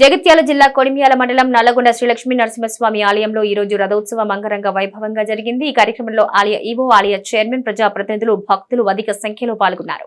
జగిత్యాల జిల్లా కొడిమియాల మండలం నల్లగొండ శ్రీలక్ష్మీ నరసింహస్వామి ఆలయంలో ఈ రోజు రథోత్సవం అంగరంగ వైభవంగా జరిగింది. ఈ కార్యక్రమంలో ఆలయ ఈవో ఆలయ చైర్మన్ ప్రజాప్రతినిధులు భక్తులు అధిక సంఖ్యలో పాల్గొన్నారు.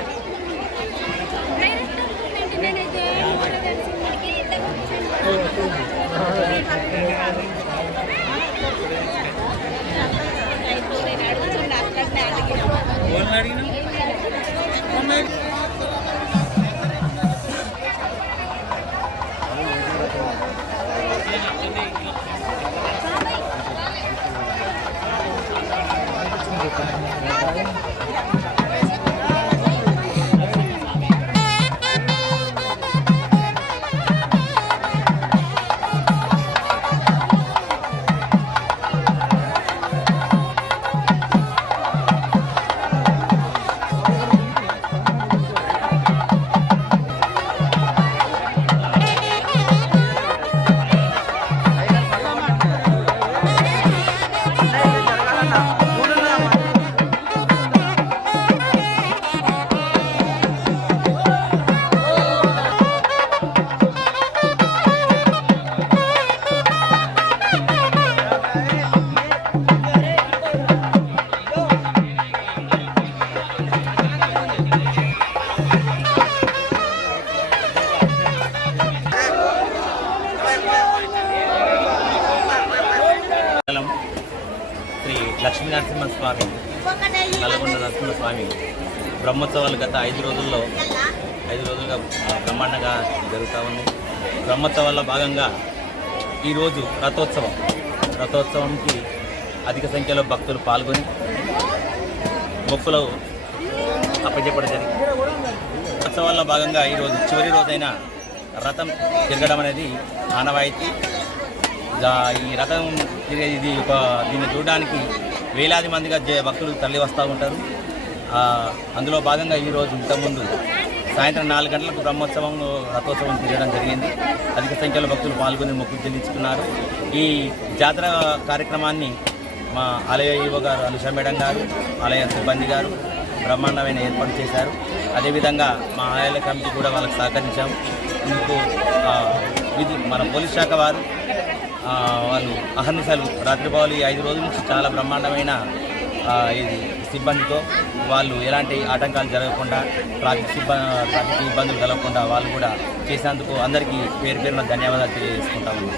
మండలం శ్రీ లక్ష్మీ నరసింహస్వామి నల్గొండ నరసింహస్వామి బ్రహ్మోత్సవాలు గత ఐదు రోజుల్లో ఐదు రోజులుగా బ్రహ్మాండంగా జరుగుతూ ఉంది బ్రహ్మోత్సవాల్లో భాగంగా ఈరోజు రథోత్సవం. రథోత్సవంకి అధిక సంఖ్యలో భక్తులు పాల్గొని మొక్కులు అప్పచెప్పడం జరిగింది. ఉత్సవాల్లో భాగంగా ఈరోజు చివరి రోజైన రథం తిరగడం అనేది ఆనవాయితీ. ఈ రథం ఇది ఒక దీన్ని చూడడానికి వేలాది మందిగా జ- భక్తులు తరలి వస్తూ ఉంటారు. అందులో భాగంగా ఈరోజు ఇంతకుముందు సాయంత్రం నాలుగు గంటలకు బ్రహ్మోత్సవం రథోత్సవం తిరగడం జరిగింది. అధిక సంఖ్యలో భక్తులు పాల్గొని మొక్కులు చెల్లించుకున్నారు. ఈ జాతర కార్యక్రమాన్ని మా ఆలయ ఈవో గారు అనుష మేడం గారు ఆలయ సిబ్బంది గారు బ్రహ్మాండమైన ఏర్పాటు చేశారు. అదేవిధంగా మా ఆలయ కమిటీ కూడా వాళ్ళకి సహకరించాం ఇందుకు విధి మన పోలీస్ శాఖ వారు వాళ్ళు అహర్నిశలు రాత్రిపాలు ఈ ఐదు రోజుల నుంచి చాలా బ్రహ్మాండమైన ఇది సిబ్బందితో వాళ్ళు ఎలాంటి ఆటంకాలు జరగకుండా ట్రాఫిక్ సిబ్బంది ట్రాఫిక్ ఇబ్బందులు కలగకుండా వాళ్ళు కూడా చేసినందుకు అందరికీ పేరు పేరున ధన్యవాదాలు తెలియజేసుకుంటాము